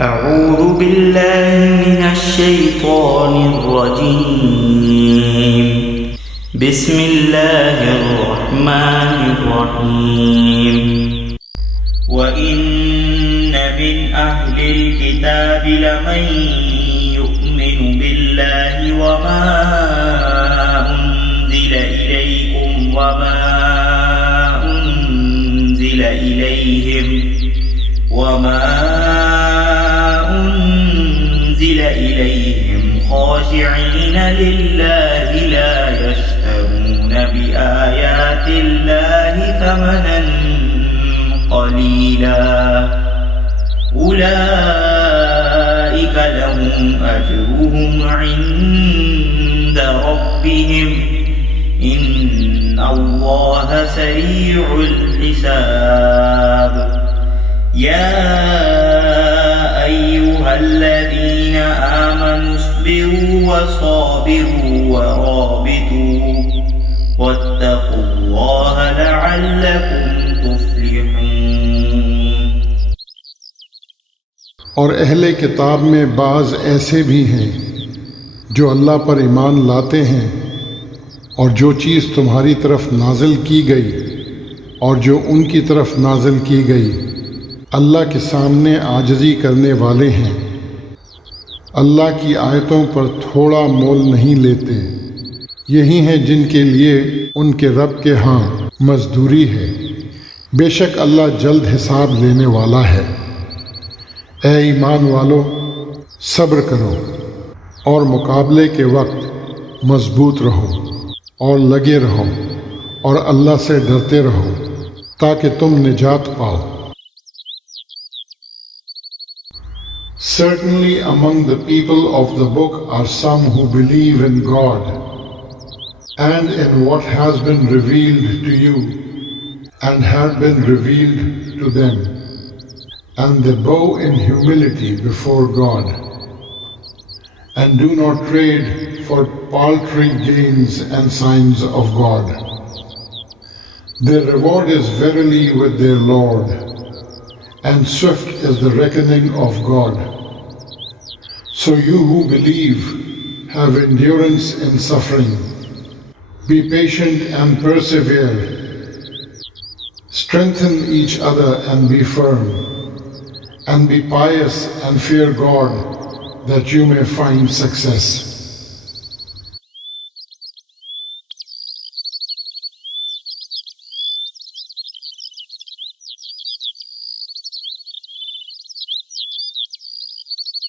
أعوذ بالله من الشيطان الرجيم بسم الله الرحمن الرحيم وإن من أهل الكتاب لمن يؤمن بالله وما أنزل إليكم وما أنزل إليهم خاشعين لله لا يشترون بآيات الله ثمنا قليلا أولئك لهم أجرهم عند ربهم إن الله سريع الحساب يا أيها الذين آمنوا اصبروا وصابروا ورابطوا واتقوا الله لعلكم تفلحون۔ اور اہل کتاب میں بعض ایسے بھی ہیں جو اللہ پر ایمان لاتے ہیں، اور جو چیز تمہاری طرف نازل کی گئی اور جو ان کی طرف نازل کی گئی اللہ کے سامنے عاجزی کرنے والے ہیں، اللہ کی آیتوں پر تھوڑا مول نہیں لیتے، یہی ہیں جن کے لیے ان کے رب کے ہاں مزدوری ہے، بے شک اللہ جلد حساب لینے والا ہے۔ اے ایمان والو، صبر کرو اور مقابلے کے وقت مضبوط رہو اور لگے رہو اور اللہ سے ڈرتے رہو تاکہ تم نجات پاؤ۔ Certainly among the people of the book are some who believe in God and in what has been revealed to you and had been revealed to them, and they bow in humility before God and do not trade for paltry gains and signs of God. Their reward is verily with their Lord, and swift is the reckoning of God. So you who believe, have endurance in suffering, be patient and persevere, strengthen each other and be firm, and be pious and fear God, that you may find success.